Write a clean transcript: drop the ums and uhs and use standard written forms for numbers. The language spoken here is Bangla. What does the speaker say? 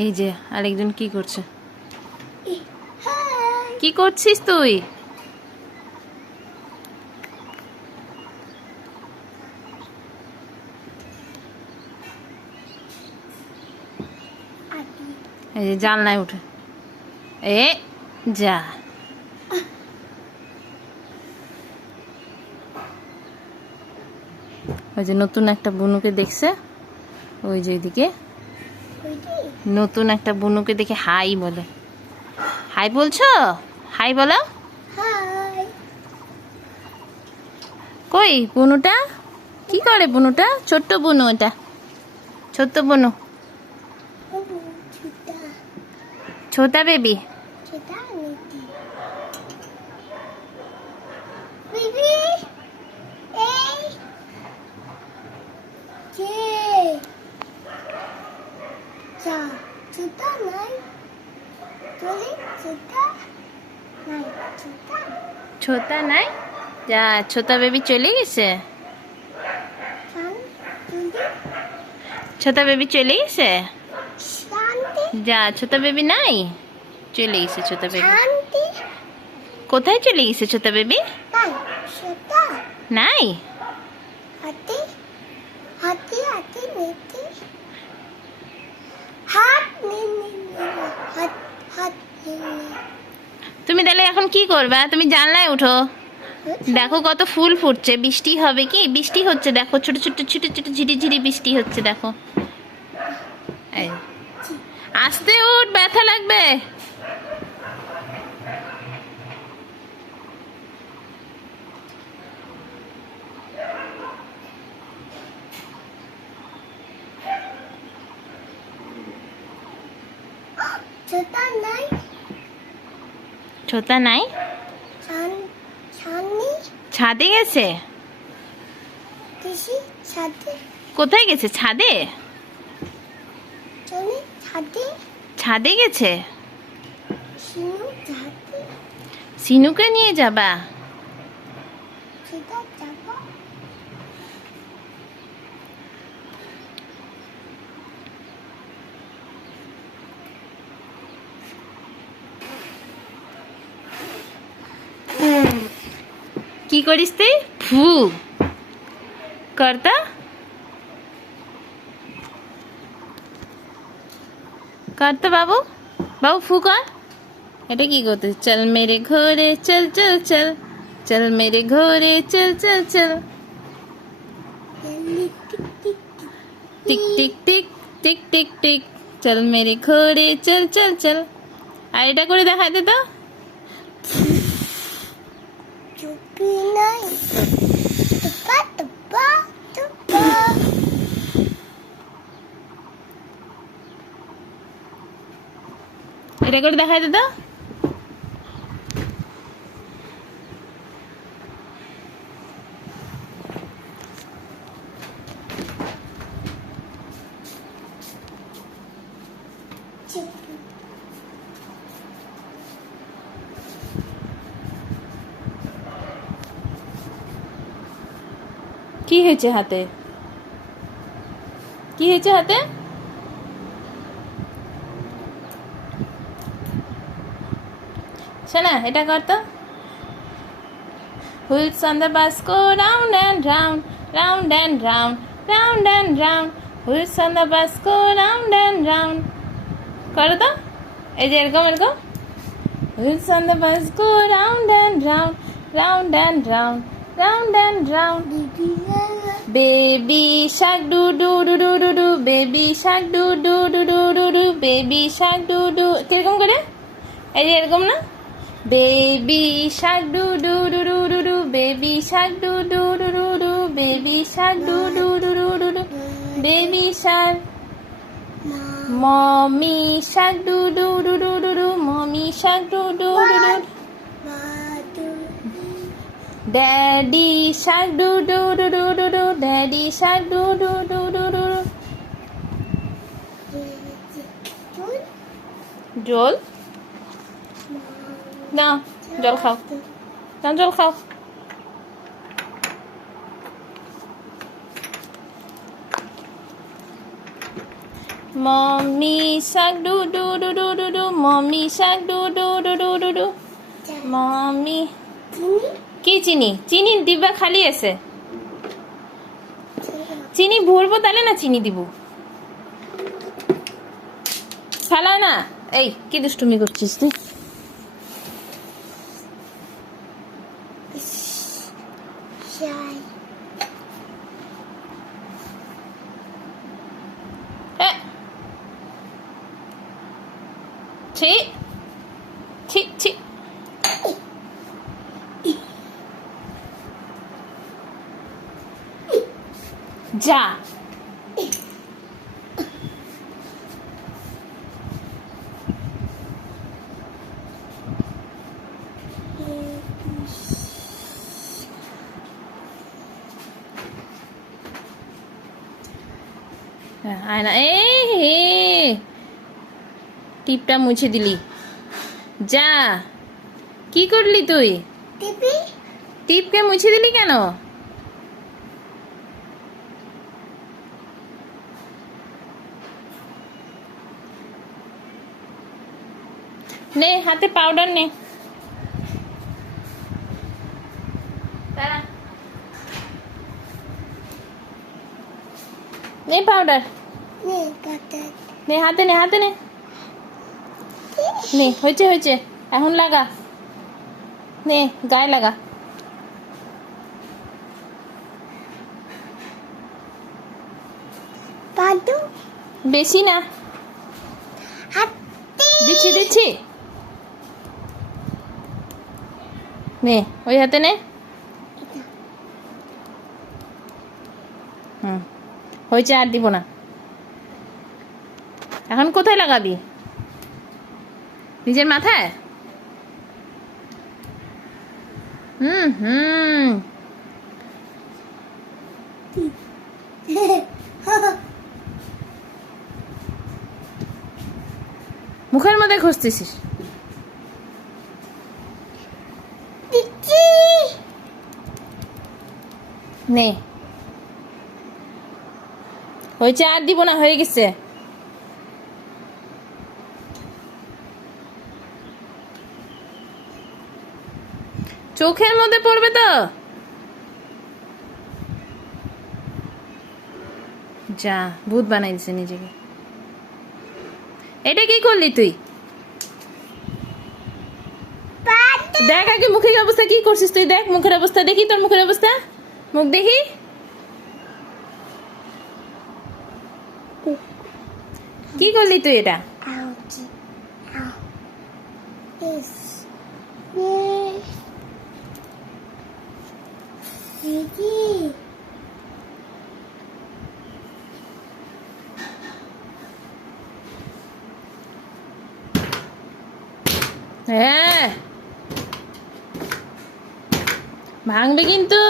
এই যে আরেকজন কি করছে? কি করছিস তুই? এই যে জানলায় উঠে এ যা। ওই যে নতুন একটা বুনুকে দেখছে, ওই যে ওইদিকে নতুন একটা বুনুকে দেখে হাই বলে। হাই বলছো? হাই বলো। কই বুনুটা? কি করে বুনুটা? ছোট্ট বুনু, এটা ছোট্ট বুনু, ছোটা বেবি। ছোটা নাই, যা ছোটা বেবি চলে গেছে। ছোটা বেবি চলে গেছে, যা ছোটা বেবি নাই, চলে গেছে ছোটা বেবি। কোথায় চলে গেছে ছোটা বেবি? নাই। তুমি তাহলে এখন কি করবা? তুমি জানলায় উঠো, দেখো কত ফুল ফুটছে। বৃষ্টি হবে কি? বৃষ্টি হচ্ছে দেখো, ছোট ছোট ছোট ছোট ঝিরি ঝিরি বৃষ্টি হচ্ছে দেখো। এই আস্তে উঠ, ব্যথা লাগবে। ছোটা নাই, ছাদে গেছে। কোথায় গেছে? ছাদে, ছাদে গেছে। সিনুকে নিয়ে যাবা? কি করিস তুই? ফু করতা, করতো বাবু, বাবু ফু কর। এটা কি করতে? চল মেরে ঘরে চল চল চল, চল মেরে ঘরে চল চল চল, tick tick tick tick tick tick, চল মেরে ঘরে চল চল চল। আর এটা করে দেখাইতে তো। এটা করে দেখাইতে তো। কি হয়েছে হাতে? কি হয়েছে হাতে? শোনা, এটা করতো। Wheels on the bus go round and round, round and round, round and round. Wheels on the bus go round and round. করো তো, এই যে এরকম এরকম। Wheels on the bus go round and round, round and round, round and round. Baby shark do do do do do do, baby shark do do do do do do, baby shark do do. কিরকম করে? এই যে এরকম না? Baby shark do do do do do do, baby shark do do do do do, baby shark do do do do do do, baby shark. Mommy shark do do do do do do, mommy shark do do do do. Daddy shark do do do do do do, daddy shark do do do do do do. জল না, জল খাও না, জল খাও। Mommy shark doo doo doo doo doo doo, mommy shark doo doo doo doo doo doo, mommy. কি চিনি? চিনির ডিব্বা খালি আছে। চিনি ভরবো তাহলে না চিনি দিব। ফেলা না। এই কি দুষ্টুমি করছিস তুই? ছি ছি ছি। যা। আয়না এই টিপটা মুছে দিলি। যা। কি করলি তুই? টিপকে মুছে দিলি কেন? নে হাতে পাউডার নে। নে পাউডার নে, হাতে নে, হাতে নে। নে হয়েছে হয়েছে, এখন লাগা। নে গায়ে লাগা। বেশি না, দিচ্ছি দিচ্ছি। নে ওই হাতে নে। হুম হয়েছে, আর দিব না। এখন কোথায় লাগাবি? নিজের মাথায়? হুম হুম। মুখের মধ্যে খুঁজতেছিস? নে হয়েছে, আর দিব না, হয়ে গেছে। চোখের মধ্যে পড়বে তো। যা, ভূত বানাই দিছে নিজেকে। এটা কি করলি তুই? দেখ আগে মুখের অবস্থা কি করছিস তুই, দেখ মুখের অবস্থা দেখি, তোর মুখের অবস্থা। মুখ দেখি। কি করলি তুই এটা? হ্যাঁ ভাঙবে কিন্তু।